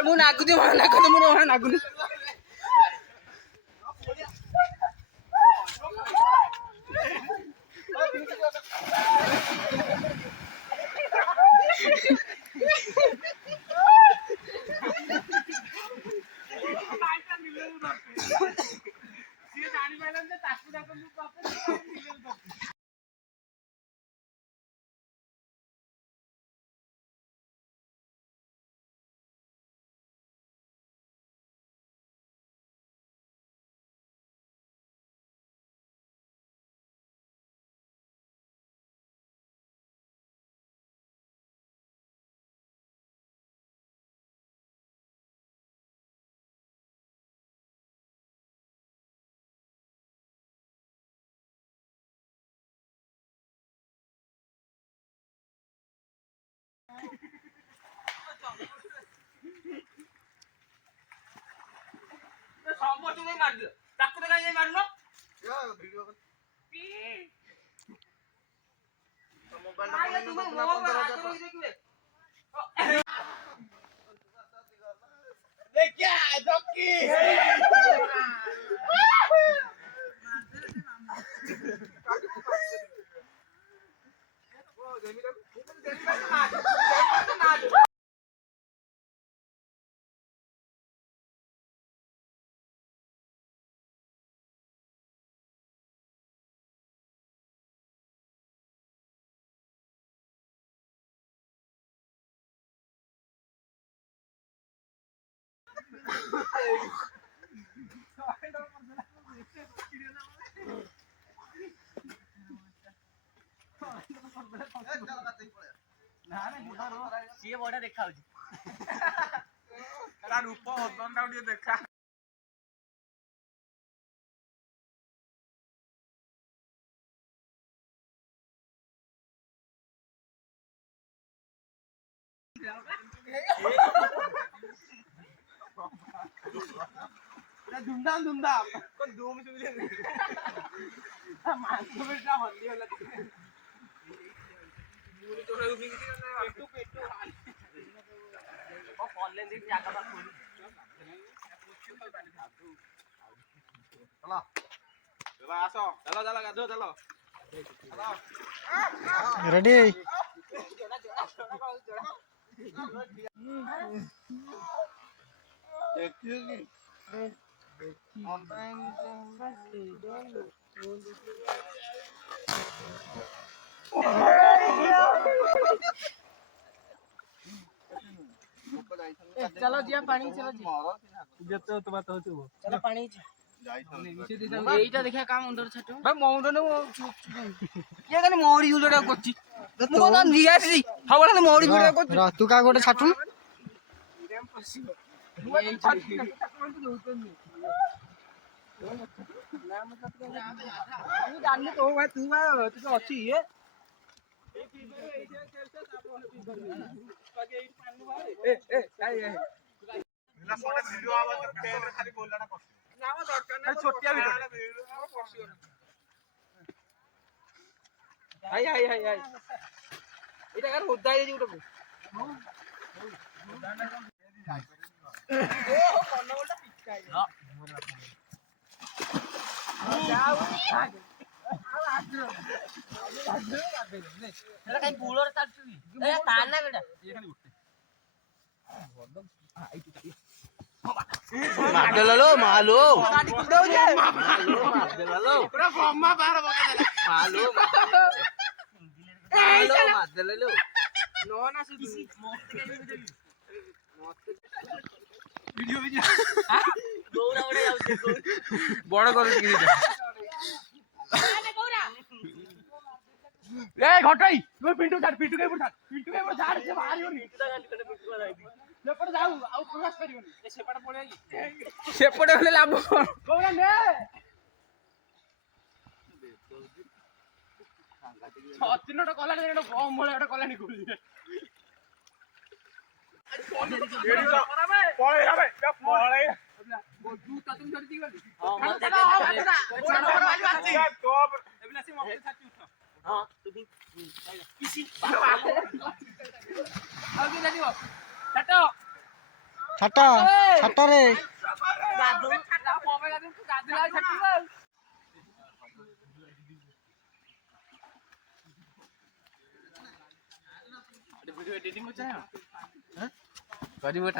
ମୁଁ ନାଗୁଛି ନାଗୁନି ସିଏ ବଢିଆ ଦେଖା ହଉଛି ରୂପ ହଦନଟା ଟିକେ ଦେଖା धूमधाम धूमधाम कौन धूम से मुझे मांसो बेटा हल्दी वाला पूरी तो रही थी पेटू पेटू वो ऑनलाइन देख जाकर बात खोली चलो चलो आसो चलो चलो गाधो चलो रेडी देखिए चलो जिया पानी चलो जी जते तो बात होती वो चलो पानी এইটা দেখা কাম অন্তর ছাটো ভাই মৌন্ড নে ये কানে মৌরি ভিডিওটা করছি মু কোন নিয়ে আসি হবলা মৌরি ভিডিও করছি তু কা গোটে ছাটু ଜାଣିନି ତୋ ଭାଇ ତୁ ବା ଟିକେ ଅଛି ଇଏ ଛୋଟିଆ ହାଇ ହାଇ ହାଇ ହାଇ ଏଇଟା କାହାର ଓଦା ହେଇଯାଇଛି ଗୋଟେ ମାଲୋ ମାଲୋ ବଡ କରୁଛି ଘଟାଇ ପିଣ୍ଟୁ କାଇ ସେପଟେ ଯାଉ ଆଉ ପ୍ରକାଶ କରିବନି ସେପଟେ ପଳେଇ ସେପଟେ ହେଲେ ଲାଭ କଣ ଛତିନଟା କଲାଣି ଗୋଟେ କମ ଭଳିଆ ଗୋଟେ କଲାଣି କହୁଛି ଛାଟରେ କରିବ